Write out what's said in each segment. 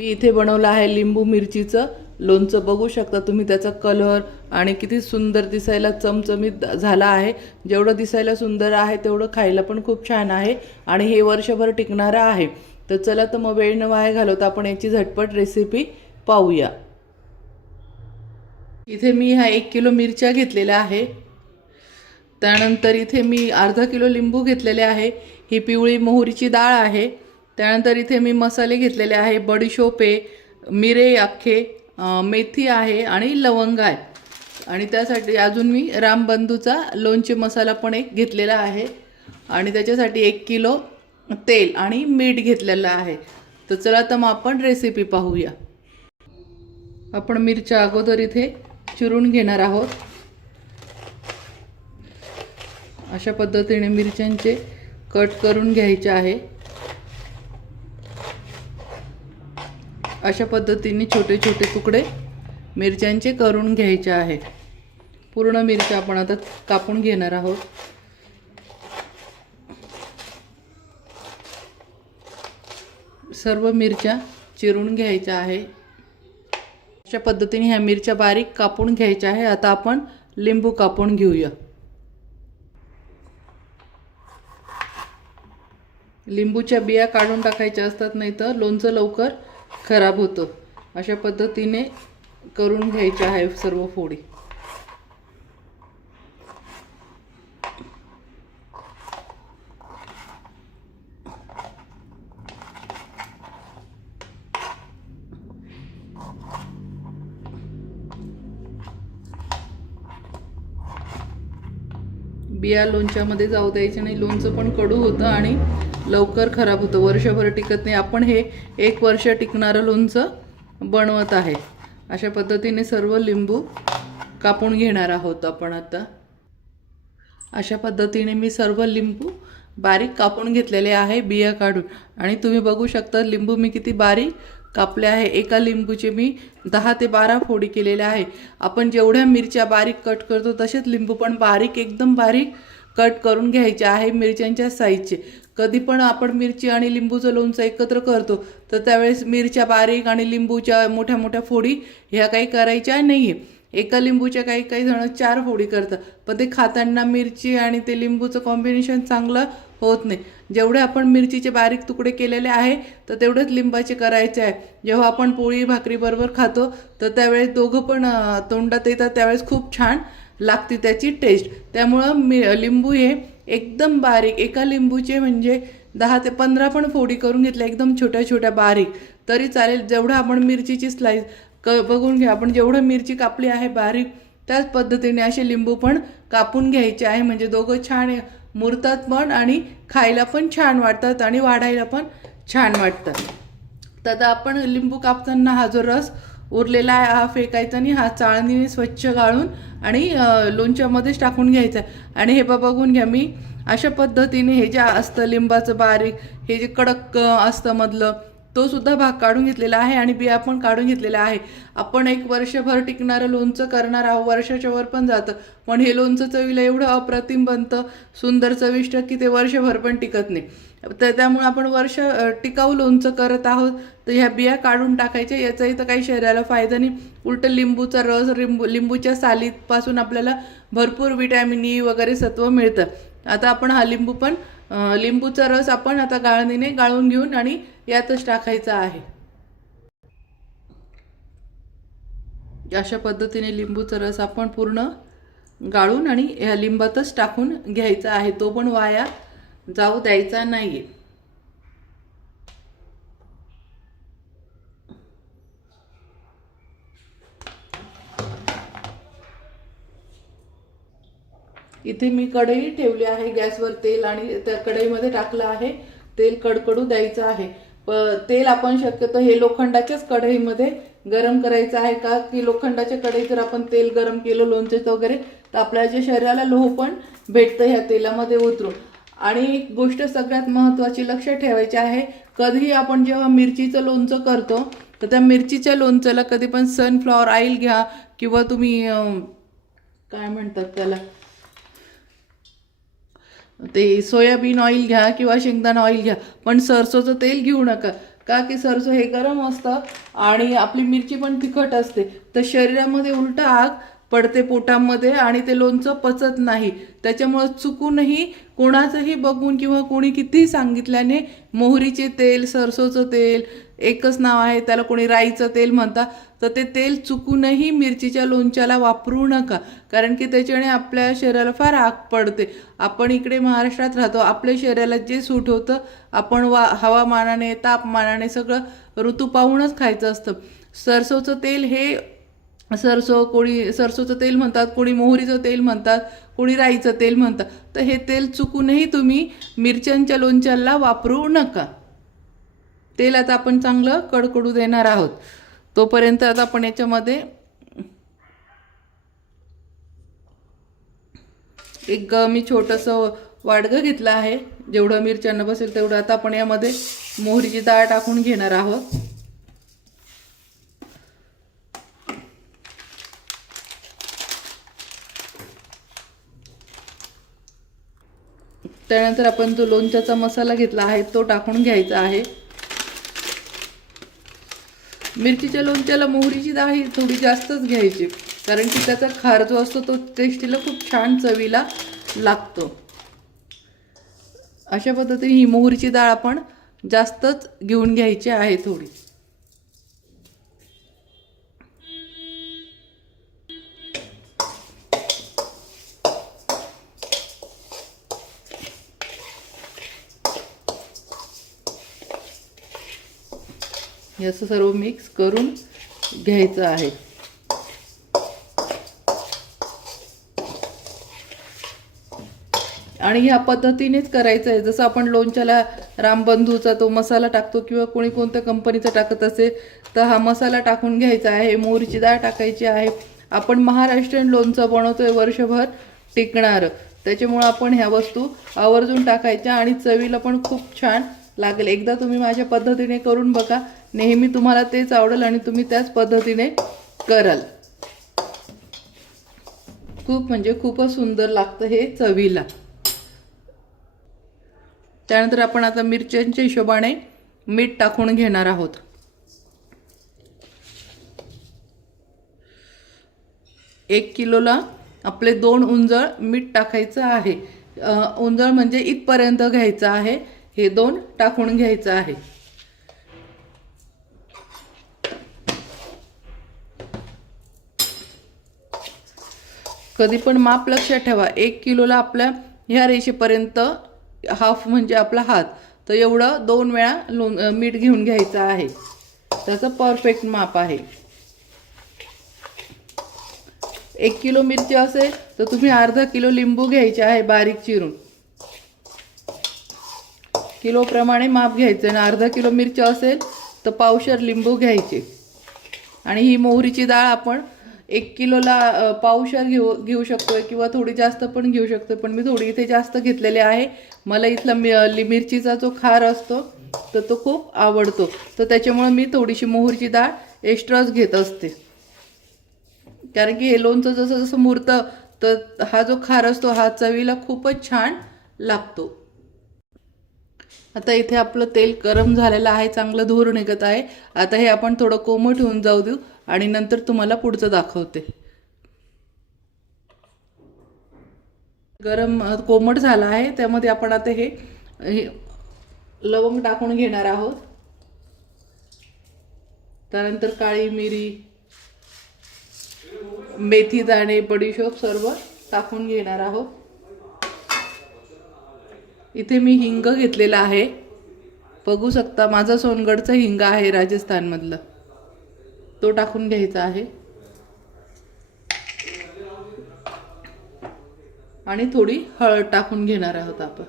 मी इथे बनवलं आहे लिंबू मिरचीचं लोणचं। बघू शकता तुम्ही त्याचा कलर आणि किती सुंदर दिसायला चमचमीत झाला आहे। जेवढं दिसायला सुंदर आहे तेवढं खायला पण खूप छान आहे आणि हे वर्षभर टिकणारं आहे। तर चला तर मग वेळ न वाया घालवता आपण याची झटपट रेसिपी पाहूया। इथे मी हा 1 किलो मिरच्या घेतलेल्या आहे। त्यानंतर इथे मी अर्धा किलो लिंबू घेतलेले आहे। ही पिवळी मोहरीची डाळ आहे। त्यानंतर इथे मी मसाले घेतलेले आहे, बडीशोप आहे, मिरे अख्खे, मेथी आहे आणि लवंग आहे। आणि त्यासाठी अजून मी रामबंधूचा लोणचे मसाला पण एक घेतलेला आहे आणि त्याच्यासाठी 1 किलो तेल आणि मीठ घेतलेलं आहे। तर चला तर मग आपण रेसिपी पाहूया। आपण मिरच्या अगोदर इथे चिरून घेणार आहोत। अशा पद्धतीने मिरच्यांचे कट करून घ्यायचे आहे। अशा पद्धतीने छोटे छोटे तुकडे मिरच्यांचे करून घ्यायचे आहे। पूर्ण मिरच्या आपण आता कापून घेणार आहोत। सर्व मिरच्या चिरून घ्यायच्या आहे। अशा पद्धतीने ह्या मिरच्या बारीक कापून घ्यायच्या आहे। आता आपण लिंबू कापून घेऊया। लिंबूच्या बिया काढून टाकायच्या असतात, नाही तर लोणचं लवकर खराब होतं। अशा पद्धतीने करून घ्यायचे आहे सर्व फोडी। बिया लोणच्यामध्ये जाऊ द्यायचे नाही, लोणचं पण कडू होतं आणि लवकर खराब होतं, वर्षभर टिकत नाही। आपण हे 1 वर्ष टिकणारं लोणचं बनवत आहे। अशा पद्धतीने सर्व लिंबू कापून घेणार आहोत आपण आता। अशा पद्धतीने मी सर्व लिंबू बारीक कापून घेतलेले आहे बिया काढून। आणि तुम्ही बघू शकता लिंबू मी किती बारीक कापले आहे। एका लिंबूचे मी 10 ते 12 फोडी केलेल्या आहे। आपण जेवढ्या मिरच्या बारीक कट करतो तसेच लिंबू पण बारीक, एकदम बारीक कट करून घ्यायचे आहे मिरच्यांच्या साईजचे। कधी पण आपण मिरची आणि लिंबूचं लोणचं एकत्र करतो तर त्यावेळेस मिरच्या बारीक आणि लिंबूच्या मोठ्या मोठ्या फोडी ह्या काही करायच्या नाही। एका लिंबूच्या काही काही जण 4 फोडी करतात, पण ते खाताना मिरची आणि ते लिंबूचं कॉम्बिनेशन चांगलं होत नाही। जेवढे आपण मिरचीचे बारीक तुकडे केलेले आहे तर तेवढेच लिंबाचे करायचे आहे। जेव्हा आपण पोळी भाकरी बरोबर खातो तर त्यावेळेस दोघं पण तोंडात येतात, त्यावेळेस खूप छान लागते त्याची टेस्ट। त्यामुळं लिंबू हे एकदम बारीक, एका लिंबूचे म्हणजे 10 ते 15 पण फोडी करून घेतल्या एकदम छोट्या छोट्या बारीक तरी चालेल। जेवढं आपण मिरचीची स्लाइस बघून घ्या, आपण जेवढं मिरची कापली आहे बारीक त्याच पद्धतीने असे लिंबू पण कापून घ्यायचे आहे, म्हणजे दोघं छान मुरतात पण आणि खायला पण छान वाटतात आणि वाढायला पण छान वाटतात। तर आता आपण लिंबू कापताना हा जो रस उरलेला आहे हा फेकायचा आणि हा चाळणीने स्वच्छ गाळून आणि लोणच्यामध्येच टाकून घ्यायचा। आणि हे बघून घ्या, मी अशा पद्धतीने हे जे असतं लिंबाचं बारीक, हे जे कडक असतं मधलं, तो सुद्धा भाग काढून घेतलेला आहे आणि बिया पण काढून घेतलेला आहे। आपण 1 वर्षभर टिकणारं लोणचं करणार आहोत, वर्षाच्या वर पण जातं, पण हे लोणचं चवीला एवढं अप्रतिम बनतं, सुंदर चविष्ट, की ते वर्षभर पण टिकत नाही। तर त्यामुळे आपण टिकाऊ लोणचं करत आहोत। तर ह्या बिया काढून टाकायच्या, याचा इथं काही शरीराला फायदा नाही। उलट लिंबूचा रस, लिंबूच्या सालीपासून आपल्याला भरपूर विटॅमिन ई वगैरे सत्व मिळतं। आता आपण हा लिंबूचा रस आपण आता गाळणीने गाळून घेऊन आणि यातच टाकायचा आहे। अशा पद्धतीने लिंबूचा रस आपण पूर्ण गाळून आणि या लिंबातच टाकून घ्यायचा आहे, तो पण वाया जाऊ द्यायचा नाही। इथे मी कढई ठेवली आहे गॅसवर, तेल आणि त्या कढईमध्ये टाकलं आहे तेल, कडकडू द्यायचं आहे। तेल आपण शक्यतो हे लोखंडाच्याच कढईमध्ये गरम करायचं आहे, का की लोखंडाच्या कढईत जर आपण तेल गरम केलं लोणच्याचं वगैरे तर आपल्या शरीराला लोह पण भेटतं ह्या तेलामध्ये उतरून। आणि एक गोष्ट सगळ्यात महत्त्वाची लक्षात ठेवायची आहे, कधीही आपण जेव्हा मिरचीचं लोणचं करतो तर त्या मिरचीच्या लोणच्याला कधी पण सनफ्लॉवर ऑइल घ्या किंवा तुम्ही काय म्हणतात त्याला, ते सोयाबीन ऑइल घ्या किंवा शेंगदाणा ऑइल घ्या, पण सरसोचं तेल घेऊ नका। का की सरसो हे गरम असतं आणि आपली मिरची पण तिखट असते, तर शरीरामध्ये उलट आग पडते पोटामध्ये आणि ते लोणचं पचत नाही. त्याच्यामुळं चुकूनही कोणाचंही बघून किंवा कोणी कितीही सांगितल्याने मोहरीचे तेल, सरसोचं तेल एकच नाव आहे त्याला, कोणी राईचं तेल म्हणतात, तर ते तेल चुकूनही मिरचीच्या लोणच्याला वापरू नका, कारण की त्याच्याने आपल्या शरीराला फार आग पडते. आपण इकडे महाराष्ट्रात राहतो, आपल्या शरीराला जे सूट होतं आपण हवामानाने तापमानाने सगळं ऋतू पाहूनच खायचं असतं. सरसोचं तेल हे कोणी सरसोचं तेल म्हणतात, कोणी मोहरीचं तेल म्हणतात, कोणी राईचं तेल म्हणतात, तर हे तेल चुकूनही तुम्ही मिरच्यांच्या लोणच्याला वापरू नका. तेल आता आपण चांगलं कडकडू देणार आहोत. तोपर्यंत आता आपण याच्यामध्ये मी छोटंसं वाडगं घेतलं आहे, जेवढं मिरच्यांना बसेल तेवढं. आता आपण यामध्ये मोहरीची डाळ टाकून घेणार आहोत. त्यानंतर आपण जो लोणच्याचा मसाला घेतला आहे तो टाकून घ्यायचा आहे. मिरचीच्या लोणच्याला मोहरीची डाळ ही थोडी जास्तच घ्यायची, कारण की त्याचा खार जो असतो तो टेस्टीला खूप छान चवीला लागतो. अशा पद्धतीने ही मोहरीची डाळ आपण जास्तच घेऊन घ्यायची आहे थोडी. याचं सर्व मिक्स करून घ्यायचं आहे. आणि ह्या पद्धतीनेच करायचं आहे, जसं आपण लोणच्याला रामबंधूचा तो मसाला टाकतो किंवा कोणी कोणत्या कंपनीचा टाकत असेल तर हा मसाला टाकून घ्यायचा आहे. मोहरीची डाळ टाकायची आहे. आपण महाराष्ट्रीयन लोणचं बनवतोय वर्षभर टिकणार, त्याच्यामुळे आपण ह्या वस्तू आवर्जून टाकायच्या आणि चवीला पण खूप छान लागेल. एकदा तुम्ही माझ्या पद्धतीने करून बघा, नेहमी तुम्हाला तेच आवडेल आणि तुम्ही त्याच पद्धतीने कराल. खूप म्हणजे खूपच सुंदर लागतं हे चवीला. त्यानंतर आपण आता मिरच्यांच्या हिशोबाने मीठ टाकून घेणार आहोत. एक किलोला आपले 2 उंजळ मीठ टाकायचं आहे. उंजळ म्हणजे इथपर्यंत घ्यायचं आहे, हे 2 टाकून घ्यायचं आहे. कधी पण माप लक्षात ठेवा, 1 किलोला आपल्या ह्या रेषेपर्यंत हाफ म्हणजे आपला हात, तर एवढं 2 वेळा मीठ घेऊन घ्यायचं आहे. त्याचं परफेक्ट माप आहे. 1 किलो मिरची असेल तर तुम्ही अर्धा किलो लिंबू घ्यायचे आहे बारीक चिरून. किलोप्रमाणे माप घ्यायचं आणि अर्धा किलो मिरची असेल तर पावशर लिंबू घ्यायचे. आणि ही मोहरीची डाळ आपण 1 किलोला पावशर घेऊ शकतोय किंवा थोडी जास्त पण घेऊ शकतोय, पण मी थोडी इथे जास्त घेतलेली आहे. मला इथला मिरचीचा जो खार असतो तर तो खूप आवडतो, तर त्याच्यामुळे मी थोडीशी मोहरीची डाळ एक्स्ट्राच घेत असते. कारण की हे लोणचं जसं जसं मुरतं तर हा जो खार असतो हा चवीला खूपच छान लागतो. आता इथे आपलं तेल गरम झालेलं आहे, चांगलं धूर निघत आहे. आता हे आपण थोडं कोमट होऊन जाऊ देऊ आणि नंतर तुम्हाला पुढचं दाखवते. गरम कोमट झाला आहे, त्यामध्ये आपण आता हे लवंग टाकून घेणार आहोत. त्यानंतर काळी मिरी, मेथी दाणे, बडीशोप सर्व टाकून घेणार आहोत. इथे मी हिंग घेतलेला आहे, बघू शकता माझा सोनगडचा हिंग आहे राजस्थानमधलं, तो टाकून घ्यायचा आहे. आणि थोडी हळद टाकून घेणार आहोत आपण.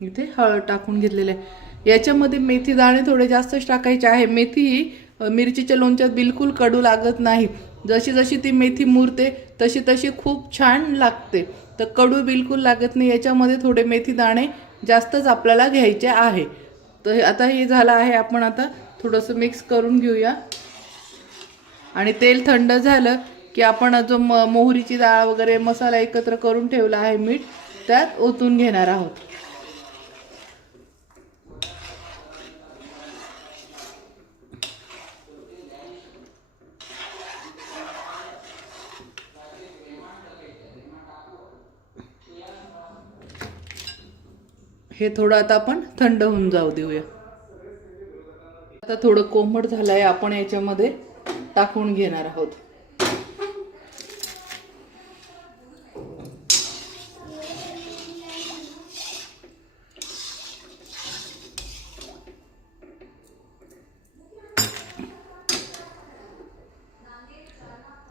इथे हळद टाकून घेतलेले आहे. याच्यामध्ये मेथी दाणे थोडे जास्तच टाकायचे आहे. मेथी ही मिरचीच्या लोणच्यात बिलकुल कडू लागत नाही. जशी जशी ती मेथी मुरते तशी तशी खूप छान लागते, तर कडू बिलकुल लागत नाही. याच्यामध्ये थोडे मेथी दाणे जास्तच आपल्याला घ्यायचे आहे. तर आता हे झालं आहे, आपण आता थोडंसं मिक्स करून घेऊया. आणि तेल थंड झालं की आपण जो मोहरीची डाळ वगैरे मसाला एकत्र करून ठेवला आहे मीठ त्यात ओतून घेणार आहोत. हे थोडं आता आपण थंड होऊन जाऊ देऊया. आता थोडं कोमट झालंय, आपण याच्यामध्ये टाकून घेणार आहोत.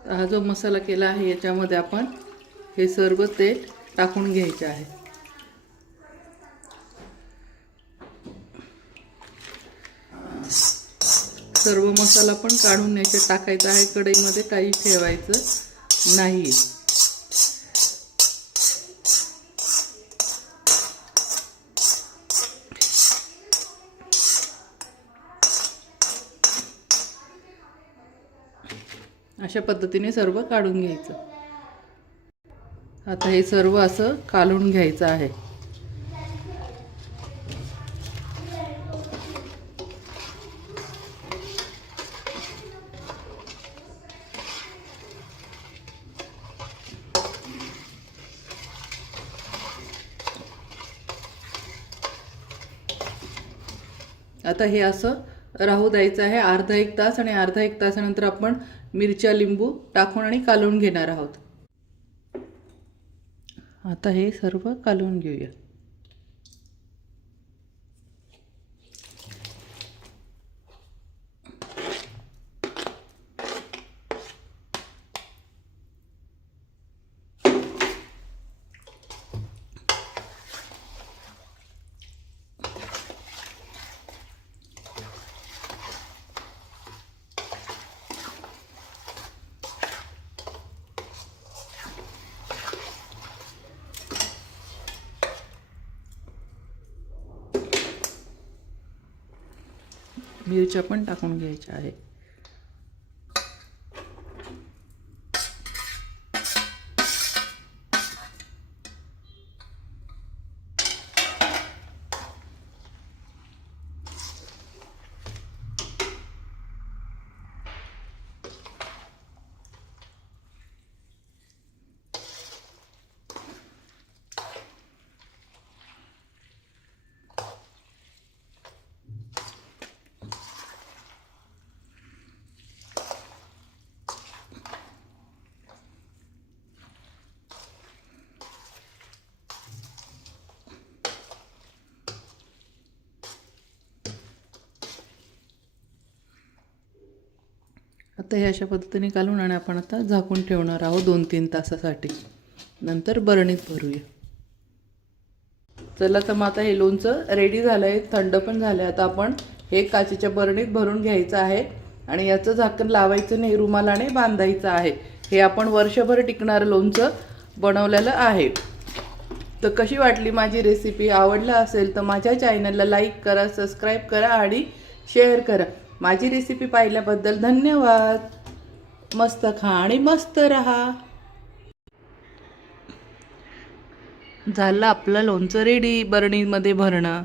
हा जो मसाला केला आहे याच्यामध्ये आपण हे सर्व तेल टाकून घ्यायचे आहे. सर्व मसाला पण काढून याच्यात टाकायचा आहे. कढईमध्ये काही ठेवायचं नाही. अशा पद्धतीने सर्व काढून घ्यायचं. आता हे सर्व असं काढून घ्यायचं आहे. आता हे असं राहू द्यायचं आहे अर्धा एक तास, आणि अर्धा एक तासानंतर आपण मिरच्या लिंबू टाकून आणि कालवून घेणार आहोत. आता हे सर्व कालवून घेऊया. मिरच्या पण टाकून घ्यायच्या आहे. आता हे अशा पद्धतीने काढून आणि आपण आता झाकून ठेवणार आहोत 2-3 तासासाठी. नंतर बरणीत भरूया. चला तर मग आता हे लोणचं रेडी झालं आहे, थंड पण झालं आहे. आता आपण हे काचेच्या बरणीत भरून घ्यायचं आहे आणि याचं झाकण लावायचं नाही, रुमालाने बांधायचं आहे. हे आपण वर्षभर टिकणारं लोणचं बनवलेलं आहे. तर कशी वाटली माझी रेसिपी? आवडलं असेल तर माझ्या चॅनलला लाईक करा, सबस्क्राईब करा आणि शेअर करा. माझी रेसिपी पाहिल्याबद्दल धन्यवाद. मस्त खा आणि मस्त रहा. झालं आपलं लोणचं रेडी बरणीमध्ये भरणं.